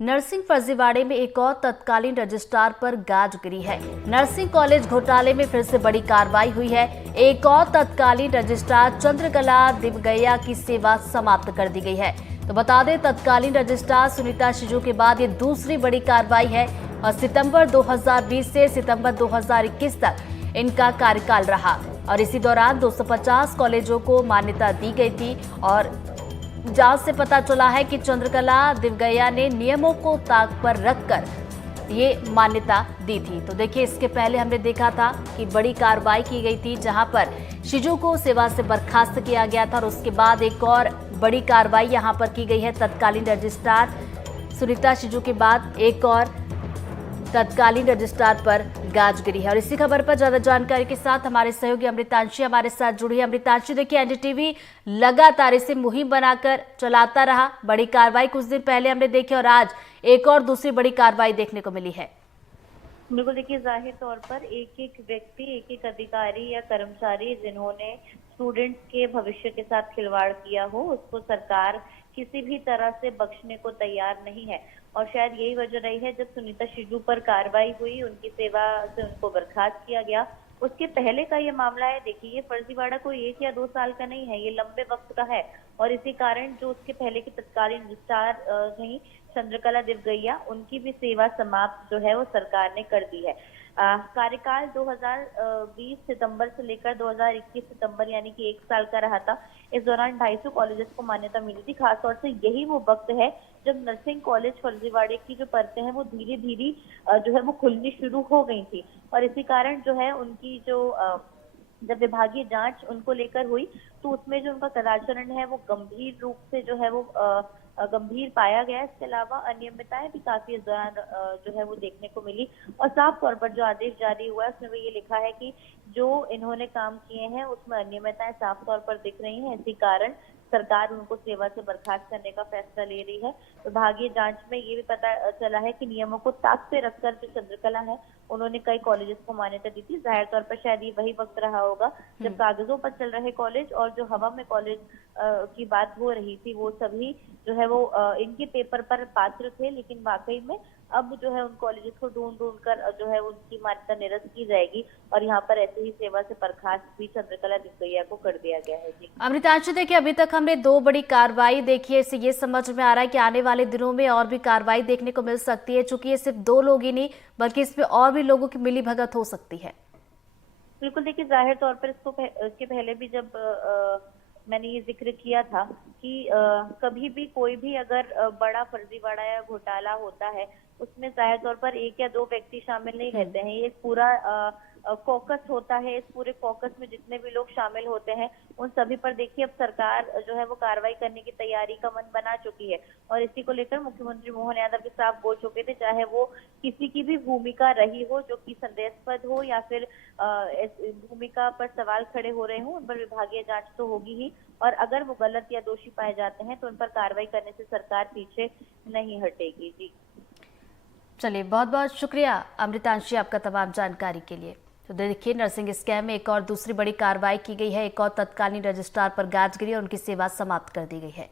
Nursing फर्जीवाड़े में एक और तत्कालीन रजिस्ट्रार पर गाज गिरी है। नर्सिंग कॉलेज घोटाले में फिर से बड़ी कार्रवाई हुई है। एक और तत्कालीन रजिस्ट्रार चंद्रकला दिवगैया की सेवा समाप्त कर दी गई है। तो बता दें, तत्कालीन रजिस्ट्रार सुनीता शिजू के बाद ये दूसरी बड़ी कार्रवाई है और सितंबर 2020 से सितंबर 2021 तक इनका कार्यकाल रहा और इसी दौरान 250 कॉलेजों को मान्यता दी गई थी और जांच से पता चला है कि चंद्रकला दिवगैया ने नियमों को ताक पर रखकर ये मान्यता दी थी। तो देखिए, इसके पहले हमने देखा था कि बड़ी कार्रवाई की गई थी जहां पर शिजू को सेवा से बर्खास्त किया गया था और उसके बाद एक और बड़ी कार्रवाई यहां पर की गई है। तत्कालीन रजिस्ट्रार सुनीता शिजू के बाद एक और तत्कालीन रजिस्ट्रार पर गाज गिरी है। और इसी खबर पर ज्यादा जानकारी के साथ हमारे सहयोगी अमृतांशी हमारे साथ जुड़ी है। अमृतांशी, देखिए, एनडीटीवी लगातार इसे मुहिम बनाकर चलाता रहा। बड़ी कार्रवाई कुछ दिन पहले हमने देखी और आज एक और दूसरी बड़ी कार्रवाई देखने को मिली है। बिल्कुल, देखिए, जाहिर तौर पर एक एक व्यक्ति, एक एक अधिकारी या कर्मचारी जिन्होंने स्टूडेंट्स के भविष्य के साथ खिलवाड़ किया हो, उसको सरकार किसी भी तरह से बख्शने को तैयार नहीं है। और शायद यही वजह रही है, जब सुनीता शिजू पर कार्रवाई हुई, उनकी सेवा से उनको बर्खास्त किया गया। उसके पहले का ये मामला है, देखिए, ये फर्जीवाड़ा कोई 1 या 2 साल का नहीं है, ये लंबे वक्त का है। और इसी कारण जो उसके पहले के तत्कालीन रजिस्ट्रार रही चंद्रकला दिवगैया, उनकी भी सेवा समाप्त जो है वो सरकार ने कर दी है। कार्यकाल 2020 सितंबर से लेकर 2021 सितंबर, यानी कि 1 साल का रहा था। इस दौरान 250 कॉलेजेस को मान्यता मिली थी। खासतौर से यही वो वक्त है जब नर्सिंग कॉलेज फर्जीवाड़े की जो परतें हैं वो धीरे धीरे जो है वो खुलनी शुरू हो गई थी। और इसी कारण जो है उनकी जो जब विभागीय जांच उनको लेकर हुई तो उसमें जो उनका कदाचरण है वो गंभीर रूप से जो है वो गंभीर पाया गया। इसके अलावा अनियमितताएं भी काफी इस दौरान जो है वो देखने को मिली। और साफ तौर पर जो आदेश जारी हुआ है उसमें भी ये लिखा है कि जो इन्होंने काम किए हैं उसमें अनियमितताएं साफ तौर पर दिख रही हैं। इसी कारण सरकार उनको सेवा से बर्खास्त करने का फैसला ले रही है। विभागीय जांच में ये भी पता चला है कि नियमों को ताक पे रखकर जो चंद्रकला है उन्होंने कई कॉलेजेस को मान्यता दी थी। जाहिर तौर पर शायद ये वही वक्त रहा होगा जब कागजों पर चल रहे कॉलेज और जो हवा में कॉलेज की बात हो रही थी वो सभी जो है वो इनके पेपर पर पात्र थे, लेकिन वाकई में अब जो है उन कॉलेजेस को ढूंढ कर जो है उनकी मान्यता निरस्त की जाएगी। और यहाँ पर ऐसे ही सेवा से बर्खास्त भी चंद्रकला दिवगैया को कर दिया गया है। जी अमृतांशी, देखिए, अभी तक हमने 2 बड़ी कार्रवाई देखी है। इससे ये समझ में आ रहा है कि आने वाले दिनों में और भी कार्रवाई देखने को मिल सकती है, चूंकि ये सिर्फ 2 लोग ही नहीं बल्कि इसमें और भी लोगों की मिलीभगत हो सकती है। बिल्कुल, देखिए, जाहिर तौर पर इसके पहले भी जब मैंने ये जिक्र किया था कि कभी भी कोई भी अगर बड़ा फर्जीवाड़ा या घोटाला होता है उसमें जाहिर तौर पर 1 या 2 व्यक्ति शामिल नहीं रहते हैं। ये एक पूरा कॉकस होता है। इस पूरे कॉकस में जितने भी लोग शामिल होते हैं उन सभी पर देखिए अब सरकार जो है वो कार्रवाई करने की तैयारी का मन बना चुकी है। और इसी को लेकर मुख्यमंत्री मोहन यादव भी साफ बोल चुके थे, चाहे वो किसी की भी भूमिका रही हो जो कि संदेहास्पद हो या फिर भूमिका पर सवाल खड़े हो रहे हो, उन पर विभागीय जांच तो होगी ही। और अगर वो गलत या दोषी पाए जाते हैं तो उन पर कार्रवाई करने से सरकार पीछे नहीं हटेगी। जी चलिए, बहुत बहुत शुक्रिया अमृतांशी आपका तमाम जानकारी के लिए। तो देखिए, नर्सिंग स्कैम में एक और दूसरी बड़ी कार्रवाई की गई है। एक और तत्कालीन रजिस्ट्रार पर गाज गिरी और उनकी सेवा समाप्त कर दी गई है।